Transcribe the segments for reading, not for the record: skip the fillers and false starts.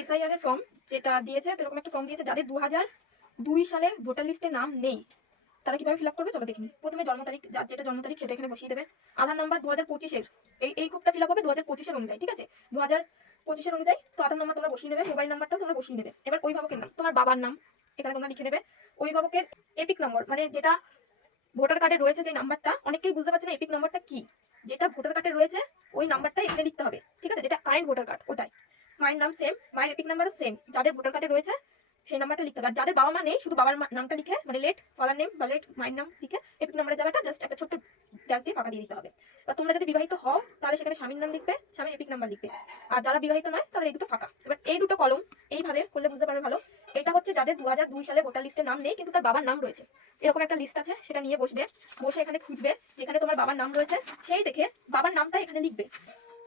SIR এর form যেটা দিয়েছে, তো এরকম একটা ফর্ম দিয়েছে যাদের 2002 সালে ভোটার লিস্টে নাম নেই তারা কিভাবে ফিল আপ করবে চলো দেখি। প্রথমে জন্ম তারিখ, যার যেটা জন্ম তারিখ সেটা এখানে বসিয়ে দেবে। আধার নাম্বার 2025-এর, এই কোডটা ফিল আপ হবে 2025-এর অনুযায়ী, ঠিক আছে? 2025-এর অনুযায়ী তো আধার নাম্বার তোমরা বসিয়ে দেবে, মোবাইল নাম্বারটাও তোমরা বসিয়ে দেবে। এবার অভিভাবকের নাম, তোমার বাবার নাম এখানে তোমরা লিখে দেবে। অভিভাবকের এপিক নম্বর, মানে যেটা ভোটার কার্ডে রয়েছে যে নাম্বারটা, অনেকেই বুঝতে পারছে না এপিক নাম্বারটা কি। যেটা ভোটার কার্ডে রয়েছে ওই নাম্বারটা এখানে লিখতে হবে, ঠিক আছে? যেটা কারেন্ট ভোটার কার্ড ওটাই। মায়ের নাম সেম, মায়ের এপিক নাম্বারও সেম, যাদের ভোটার কার্ডে রয়েছে সেই নাম্বারটা লিখতে হবে। আর যাদের বাবা মা নেই শুধু বাবার নামটা লিখে, মানে লেট ফাদার নেম বা লেট মায়ের নাম লিখে এপিক নাম্বারের জায়গাটা জাস্ট একটা ছোট্ট ড্যাশ দিয়ে ফাঁকা দিয়ে দিতে হবে। আর তোমরা যদি বিবাহিত হও তাহলে সেখানে স্বামীর নাম লিখবে, স্বামীর এপিক নাম্বার লিখবে। আর যারা বিবাহিত নয় তাদের এই দুটো ফাঁকা। এবার এই দুটো কলম এইভাবে করলে বুঝতে পারবে ভালো। এটা হচ্ছে যাদের 2002 সালে ভোটার লিস্টে নাম নেই কিন্তু তার বাবার নাম রয়েছে। এরকম একটা লিস্ট আছে, সেটা নিয়ে বসবে, বসে এখানে খুঁজবে যেখানে তোমার বাবার নাম রয়েছে, সেই দেখে বাবার নামটা এখানে লিখবে।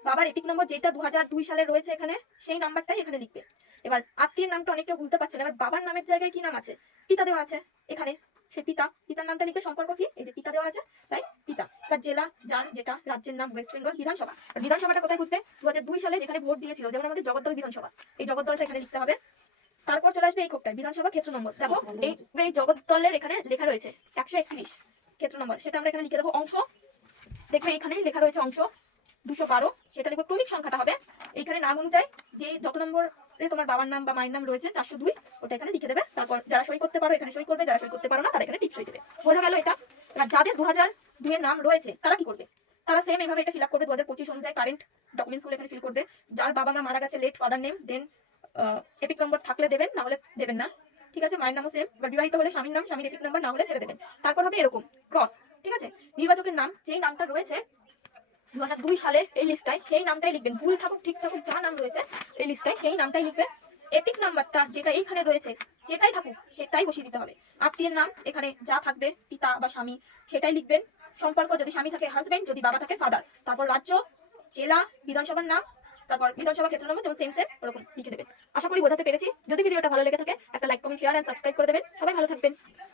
বাবার এপিক নম্বর যেটা 2002 সালে রয়েছে এখানে, সেই নাম্বারটাই এখানে লিখবে। এবার আত্মীয়ের নামটা অনেকটা বুঝতে পারছে না। এবার বাবার নামের জায়গায় কি নাম আছে? পিতা দেওয়া আছে এখানে, সে পিতার নামটা লিখবে। সম্পর্ক কি? এই যে পিতা দেওয়া আছে, তাই পিতা। এবার জেলা, যার যেটা রাজ্যের নাম ওয়েস্ট বেঙ্গল। বিধানসভা, আর বিধানসভাটা কোথায় খুঁজবে? 2002 সালে যেখানে ভোট দিয়েছিল, যেমন আমাদের জগদ্দল বিধানসভা, এই জগদ্দলটা এখানে লিখতে হবে। তারপর চলে আসবে এই কোডটায় বিধানসভা ক্ষেত্র নম্বর। দেখো এই জগদ্দলের এখানে লেখা রয়েছে 131 ক্ষেত্র নম্বর, সেটা আমরা এখানে লিখে দেবো। অংশ দেখবে এখানে লেখা রয়েছে অংশ 212, সেটা লিখবো। ক্রমিক সংখ্যাটা হবে এইখানে নাম অনুযায়ী, যে যত নম্বরে তোমার বাবার নাম বা মায়ের নাম রয়েছে 402 ওটা এখানে লিখে দেবে। তারপর যারা সই করতে পারো এখানে সই করবে, যারা সই করতে পারো না তারা এখানে টিপ সই দেবে। বোঝা গেল এটা? এবার যাদের 2002 এর নাম রয়েছে তারা কি করবে? তারা সেম এইভাবে এটা ফিল আপ করবে। 2025 অনুযায়ী কারেন্ট ডকুমেন্টস গুলো এখানে ফিল করবে। যার বাবা মা মারা গেছে, লেট ফাদার নেম, দেন এপিক নম্বর থাকলে দেবেন, না হলে দেবেন না, ঠিক আছে? মায়ের নামও সেম। এবার বিবাহিত হলে স্বামীর নাম, স্বামীর এপিক নাম্বার, না হলে ছেড়ে দেবেন। তারপর হবে এরকম ক্রস, ঠিক আছে? নির্বাচকের নাম, যেই নামটা রয়েছে 2002 সালের এই লিস্টটায়, সেই নামটাই লিখবেন। ভুল থাকুক ঠিক থাকুক, যা নাম রয়েছে এই লিস্টটায় সেই নামটাই লিখবেন। এপিক নাম্বারটা যেটা এইখানে রয়েছে যেটাই থাকুক সেটাই বসিয়ে দিতে হবে। আত্মীয়ের নাম এখানে যা থাকবে পিতা বা স্বামী সেটাই লিখবেন। সম্পর্ক, যদি স্বামী থাকে হাজবেন্ড, যদি বাবা থাকে ফাদার। তারপর রাজ্য, জেলা, বিধানসভার নাম, তারপর বিধানসভা ক্ষেত্র নম্বর যেমন সেম ওরকম লিখে দেবেন। আশা করি বোঝাতে পেরেছি। যদি ভিডিওটা ভালো লেগে থাকে একটা like, comment, share and subscribe করে দেবেন। সবাই ভালো থাকবেন।